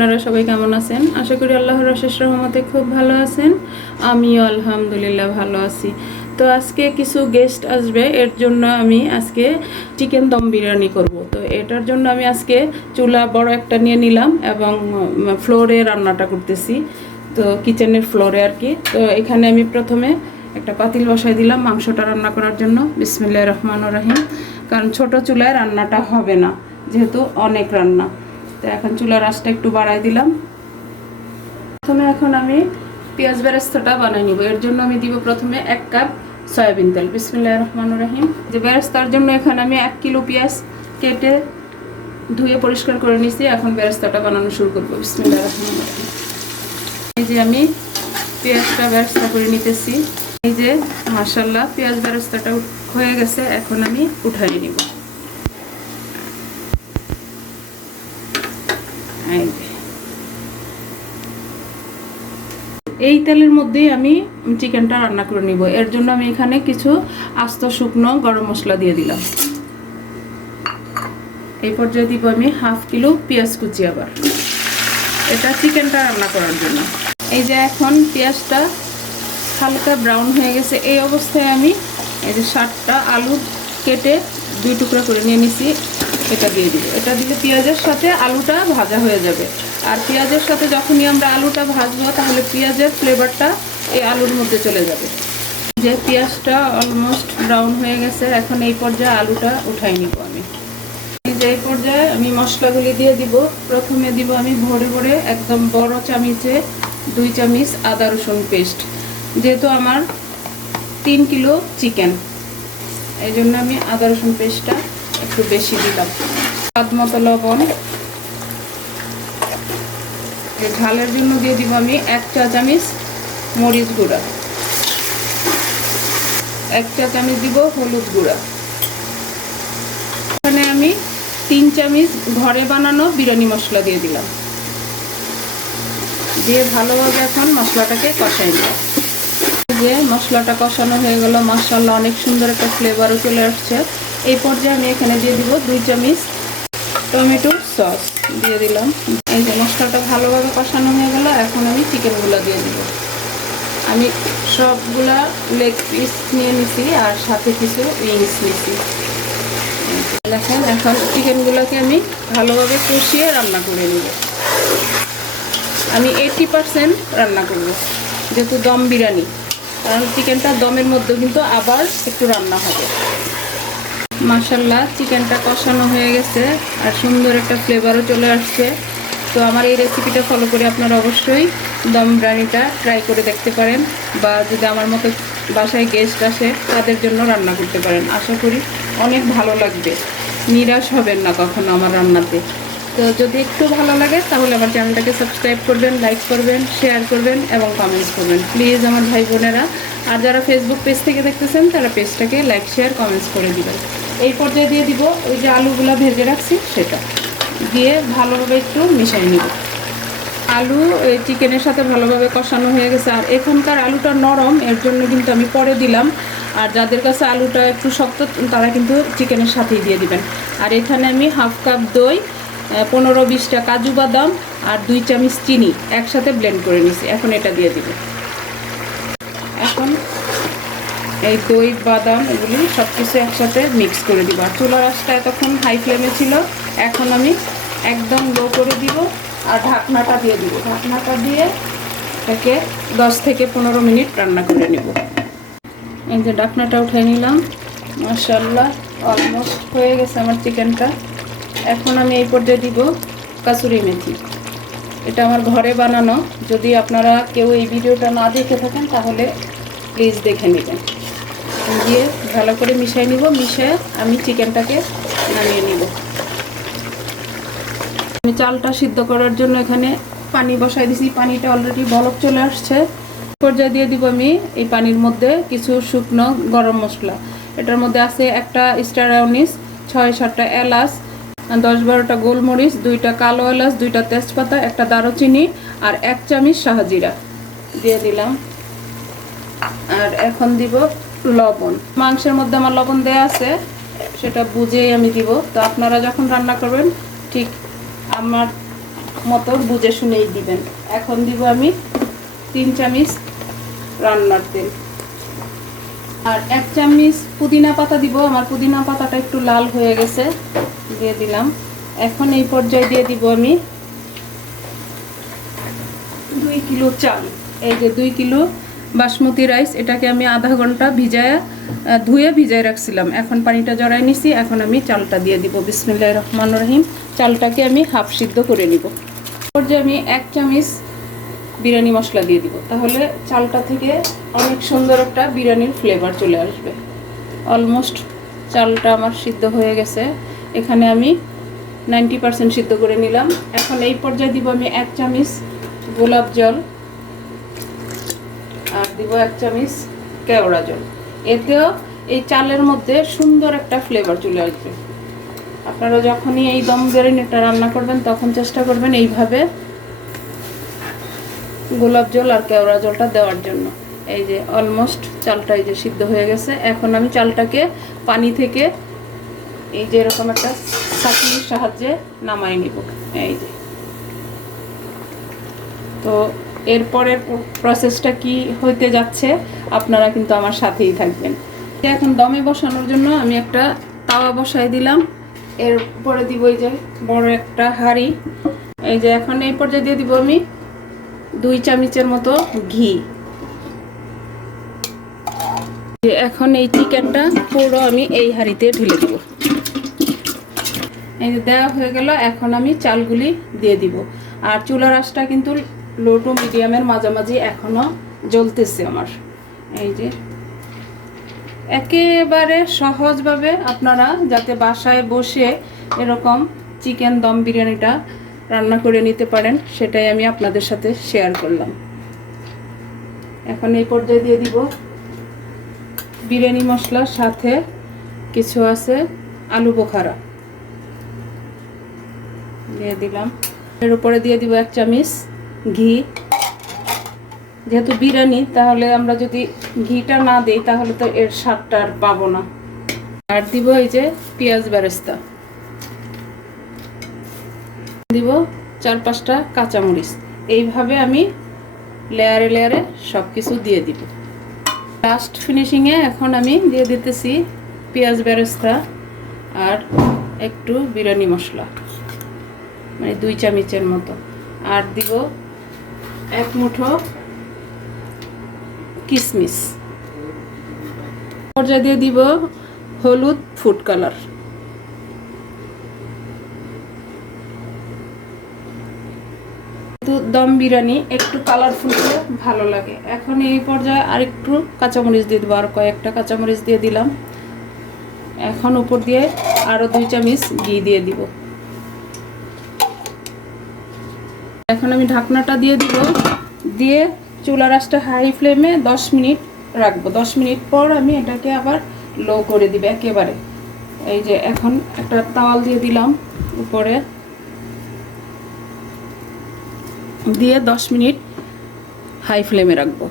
আপনারা সবাই কেমন আছেন? আশা করি আল্লাহর অশেষ রহমতে খুব ভালো আছেন। আমিও আলহামদুলিল্লাহ ভালো আছি। তো আজকে কিছু গেস্ট আসবে, এর জন্য আমি আজকে চিকেন দম বিরিয়ানি করব। তো এটার জন্য আমি আজকে চুলা বড় একটা নিয়ে নিলাম এবং ফ্লোরে রান্নাটা করতেছি, তো কিচেনের ফ্লোরে আর কি। তো এখানে আমি প্রথমে একটা পাতিল বসাই দিলাম মাংসটা রান্না করার জন্য। বিসমিল্লাহির রহমানির রহিম। কারণ ছোট চুলায় রান্নাটা হবে না, যেহেতু অনেক রান্না। তো এখন চুলার আঁচটা একটু বাড়াই দিলাম। প্রথমে এখন আমি পেঁয়াজ বেরেস্তাটা বানাই নিব। এর জন্য আমি দিব প্রথমে 1 কাপ সয়াবিন তেল। বিসমিল্লাহির রহমানির রহিম। যে বেরেস্তার জন্য এখানে আমি 1 কিলো পেঁয়াজ কেটে ধুয়ে পরিষ্কার করে নিয়েছি। এখন বেরেস্তাটা বানানো শুরু করব। বিসমিল্লাহির রহমানির রহিম। এই যে আমি পেঁয়াজটা বেরেস্তা করে নিতেছি। এই যে মাশাআল্লাহ পেঁয়াজ বেরেস্তাটা হয়ে গেছে, এখন আমি উঠাই নিব। এই তেলের মধ্যেই আমি চিকেনটা রান্না করে নিব। এর জন্য আমি এখানে কিছু আস্ত শুকনো গরম মশলা দিয়ে দিলাম। এই পর্যায়ে দিব আমি 1/2 কিলো পেঁয়াজ কুচি। আবার এটা চিকেনটা রান্না করার জন্য। এই যে এখন পেঁয়াজটা হালকা ব্রাউন হয়ে গেছে, এই অবস্থায় আমি এই যে 7টা আলু কেটে 2 টুকরা করে নিয়ে নিছি, এটা দিয়ে দিব। এটা দিলে পেঁয়াজের সাথে আলুটা ভাজা হয়ে যাবে। আর পেঁয়াজের সাথে যখনই আমরা আলুটা ভাজবো, তাহলে পেঁয়াজের ফ্লেভারটা এই আলুর মধ্যে চলে যাবে। যে পেঁয়াজটা অলমোস্ট ব্রাউন হয়ে গেছে, এখন এই পর্যায়ে আলুটা উঠাই নিব আমি। যে এই পর্যায়ে আমি মশলাগুলি দিয়ে দিব। প্রথমে দিব আমি ভরে ভরে একদম বড় চামচে 2 চামচ আদা রসুন পেস্ট। যেহেতু আমার 3 কিলো চিকেন, এই জন্য আমি আদা রসুন পেস্টটা একটু বেশি দিলাম। স্বাদ মতো লবণ। এই ঝালের জন্য দিয়ে দিব আমি 1 চা চামচ মরিচ গুঁড়া, 1 চা চামচ দিব হলুদ গুঁড়া। এখানে আমি 3 চামচ ঘরে বানানো বিরিয়ানি মশলা দিয়ে দিলাম। দিয়ে ভালোভাবে এখন মশলাটাকে কষাই নিব। যে মশলাটা কষানো হয়ে গেল, মাশাআল্লাহ অনেক সুন্দর একটা ফ্লেভারও চলে আসছে। এই পর্যায়ে আমি এখানে দিয়ে দিব 2 চামচ টমেটো সস দিয়ে দিলাম। এই যে মশলাটা ভালোভাবে কষানো হয়ে গেল, এখন আমি চিকেনগুলো দিয়ে দিব। আমি সবগুলা লেগ পিস নিয়ে নিছি আর সাথে কিছু উইংস নিছি। দেখেন এখন চিকেনগুলোকে আমি ভালোভাবে কষিয়ে রান্না করে নিব। আমি 80% রান্না করব, যেহেতু দম বিরিয়ানি। কারণ চিকেনটা দমের মধ্যেও কিন্তু আবার একটু রান্না হবে। মাশাআল্লাহ চিকেনটা কষানো হয়ে গেছে আর সুন্দর একটা ফ্লেভারও চলে আসছে। তো আমার এই রেসিপিটা ফলো করে আপনারা অবশ্যই দম বিরিয়ানিটা ট্রাই করে দেখতে পারেন, বা যদি আমার মতো বাসায় গেস্ট আসে তাদের জন্য রান্না করতে পারেন। আশা করি অনেক ভালো লাগবে, নিরাশ হবেন না কখনো আমার রান্নাতে। তো যদি একটু ভালো লাগে তাহলে আমার চ্যানেলটাকে সাবস্ক্রাইব করবেন, লাইক করবেন, শেয়ার করবেন এবং কমেন্টস করবেন প্লিজ আমার ভাই বোনেরা। আর যারা ফেসবুক পেজ থেকে দেখতেছেন তারা পেজটাকে লাইক শেয়ার কমেন্টস করে দিবেন। এই পর্যায়ে দিয়ে দিব ওই যে আলুগুলো ভেজে রাখছি, সেটা দিয়ে ভালোভাবে একটু মিশিয়ে নিব। আলু চিকেনের সাথে ভালোভাবে কষানো হয়ে গেছে। আর এখানকার আলুটা নরম, এর জন্য কিন্তু আমি পরে দিলাম। আর যাদের কাছে আলুটা একটু শক্ত তারা কিন্তু চিকেনের সাথেই দিয়ে দিবেন। আর এখানে আমি 1/2 কাপ দই, 15-20টা কাজু বাদাম আর 2 চামচ চিনি একসাথে ব্লেন্ড করে নিছি। এখন এটা দিয়ে দিব। এখন এই দই বাদাম এগুলি সব কিছু একসাথে মিক্স করে দিব। আর চুলার আঁচটা এতক্ষণ হাই ফ্লেমে ছিল, এখন আমি একদম লো করে দিব আর ঢাকনাটা দিয়ে দিব। ঢাকনাটা দিয়ে এটাকে 10 থেকে 15 মিনিট রান্না করে নেব। এই যে ঢাকনাটা উঠে নিলাম। মাশাআল্লাহ অলমোস্ট হয়ে গেছে আমার চিকেনটা। এখন আমি এই পর্যায়ে দিব কাসুরি মেথি। এটা আমার ঘরে বানানো। যদি আপনারা কেউ এই ভিডিওটা না দেখে থাকেন তাহলে প্লিজ দেখে নেবেন। দিয়ে ভালো করে মিশিয়ে নিব। মিশিয়ে আমি চিকেনটাকে নামিয়ে নিব। আমি চালটা সিদ্ধ করার জন্য এখানে পানি বসাই দিছি। পানিটা অলরেডি বলক চলে আসছে। পর্যায়ে দিয়ে দিব আমি এই পানির মধ্যে কিছু শুকনো গরম মশলা। এটার মধ্যে আছে একটা স্টার অ্যানিস, 6-7টা এলাচ, 10-12টা গোলমরিচ, 2টা কালো এলাচ, 2টা তেজপাতা, একটা দারুচিনি আর 1 চামচ শাহজিরা দিয়ে দিলাম। আর এখন দিব লবণ। মাংসের মধ্যে আমার লবণ দেয়া আছে, সেটা বুঝেই আমি দিব। তো আপনারা যখন রান্না করবেন ঠিক আমার মতো বুঝে শুনেই দিবেন। এখন দিব আমি 3 চামচ রান্নার তেল আর 1 চামচ পুদিনা পাতা দিব। আমার পুদিনা পাতাটা একটু লাল হয়ে গেছে, দিয়ে দিলাম। এখন এই পর্যায়ে দিয়ে দিব আমি 2 কিলো চাল। এই যে 2 কিলো বাসমতি রাইস, এটাকে আমি আধা ঘন্টা ধুয়ে ভিজায় রাখছিলাম। এখন পানিটা জড়াই নিছি। এখন আমি চালটা দিয়ে দিব। বিসমিল্লাহির রহমানির রহিম। চালটাকে আমি হাফ সিদ্ধ করে নিব। পর্যায়ে আমি 1 চামচ বিরিয়ানি মশলা দিয়ে দিব, তাহলে চালটা থেকে অনেক সুন্দর একটা বিরিয়ানির ফ্লেভার চলে আসবে। অলমোস্ট চালটা আমার সিদ্ধ হয়ে গেছে। এখানে আমি 90% সিদ্ধ করে নিলাম। এখন এই পর্যায়ে দিব আমি 1 চামচ গোলাপ জল আর দিব 1 চামচ কেওড়া জল। এতেও এই চালের মধ্যে সুন্দর একটা ফ্লেভার চলে আসবে। আপনারা যখনই এই দম বিরিয়ানিটা রান্না করবেন তখন চেষ্টা করবেন এইভাবে গোলাপ জল আর কেওড়া জলটা দেওয়ার জন্য। এই যে অলমোস্ট চালটা এই যে সিদ্ধ হয়ে গেছে। এখন আমি চালটাকে পানি থেকে এই যে এরকম একটা ছাঁকনির সাহায্যে নামাই নিব। এই যে, তো এরপরের প্রসেসটা কি হইতে যাচ্ছে আপনারা কিন্তু আমার সাথেই থাকবেন। এখন দমে বসানোর জন্য আমি একটা তাওয়া বসাই দিলাম। এরপরে দিব এই যে বড় একটা হাঁড়ি। এই যে এখন এই পর্যায়ে দিয়ে দিব আমি 2 চামচের মতো ঘি। এখন এই চিকেনটা পুরো আমি এই হাঁড়িতে ঢেলে দিব। এই যে দেওয়া হয়ে গেল। এখন আমি চালগুলি দিয়ে দিব। আর চুলার আঁচটা কিন্তু লো টু মিডিয়ামের মাঝামাঝি এখনো জ্বলতেছে আমার। এই যে একেবারে সহজভাবে আপনারা যাতে বাসায় বসে এরকম চিকেন দম বিরিয়ানিটা রান্না করে নিতে পারেন, সেটাই আমি আপনাদের সাথে শেয়ার করলাম। এখন এই পর্যায়ে দিয়ে দিব বিরিয়ানি মশলার সাথে কিছু আছে আলু বোখারা দিয়ে দিলাম। এর উপরে দিয়ে দিব 1 চামচ ঘি। যেহেতু বিরিয়ানি, তাহলে আমরা যদি ঘিটা না দিই তাহলে তো এর স্বাদটা আর পাবো না। আর দিব এই যে পেঁয়াজ বেরেস্তা, দিব 4-5টা কাঁচামরিচ। এইভাবে আমি লেয়ারে লেয়ারে সব কিছু দিয়ে দিব। লাস্ট ফিনিশিংয়ে এখন আমি দিয়ে দিতেছি পেঁয়াজ বেরেস্তা আর একটু বিরিয়ানি মশলা, মানে 2 চামচের মতো। আর দিব 1 মুঠো কিশমিশ। পর্যায়ে দিয়ে দিব হলুদ ফুড কালার। দম বিরিয়ানি একটু কালারফুল হলে ভালো লাগে। এখন এই পর্যায়ে আরেকটু কাঁচামরিচ দিয়ে দেবো, আর কয়েকটা কাঁচামরিচ দিয়ে দিলাম। এখন উপর দিয়ে আরও 2 চামচ ঘি দিয়ে দিব। এখন আমি ঢাকনাটা দিয়ে দিব, দিয়ে চুলার আঁচটা হাই ফ্লেমে 10 মিনিট রাখবো। 10 মিনিট পর আমি এটাকে আবার লো করে দিব একেবারে। এই যে এখন একটা তাওয়াল দিয়ে দিলাম উপরে, দিয়ে 10 মিনিট হাই ফ্লেমে রাখবো।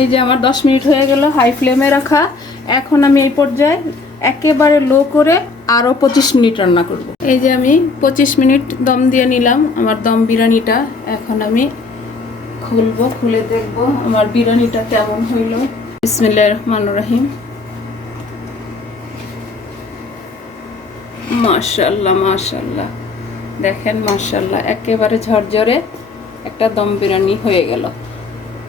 এই যে আমার 10 মিনিট হয়ে গেল হাই ফ্লেমে রাখা। এখন আমি এই পর্যায়ে একেবারে লো করে আরও 25 মিনিট রান্না করব। এই যে আমি 25 মিনিট দম দিয়ে নিলাম আমার দম বিরিয়ানিটা। এখন আমি খুলবো, খুলে দেখব আমার বিরিয়ানিটা কেমন হইল। বিসমিল্লাহির রহমানির রহিম। মাশাআল্লাহ মাশাআল্লাহ, দেখেন মাশাআল্লাহ, একেবারে ঝরঝরে একটা দম বিরিয়ানি হয়ে গেল।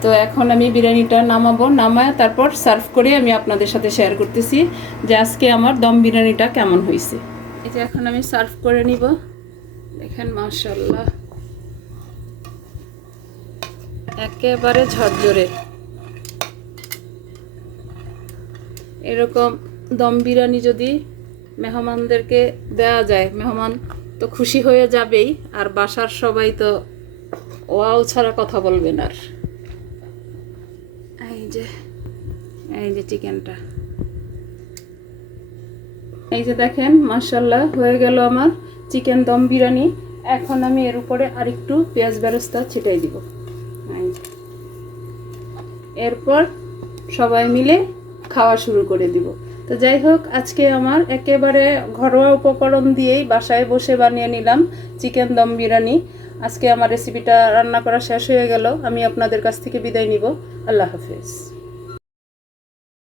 তো এখন আমি বিরিয়ানিটা নামাবো, নামায় তারপর সার্ভ করে আমি আপনাদের সাথে শেয়ার করতেছি যে আজকে আমার দম বিরিয়ানিটা কেমন হয়েছে। এই যে এখন আমি সার্ভ করে নিব। দেখেন মাশাআল্লাহ, একেবারে ঝরঝরে। এরকম দম বিরিয়ানি যদি মেহমানদেরকে দেওয়া যায়, মেহমান তো খুশি হয়ে যাবেই, আর বাসার সবাই তো ওয়াও ছাড়া কথা বলবেন। আর এই যে চিকেনটা, এই যে দেখেন মাশাআল্লাহ হয়ে গেল আমার চিকেন দম বিরিয়ানি। এখন আমি এর উপরে আরেকটু পেঁয়াজ বেরেস্তা ছিটাই দিব। এরপর সবাই মিলে খাওয়া শুরু করে দিব। তো যাই হোক, আজকে আমার একেবারে ঘরোয়া উপকরণ দিয়েই বাসায় বসে বানিয়ে নিলাম চিকেন দম বিরিয়ানি। আজকে আমার রেসিপিটা রান্না করা শেষ হয়ে গেল। আমি আপনাদের কাছ থেকে বিদায় নিব। আল্লাহ হাফেজ।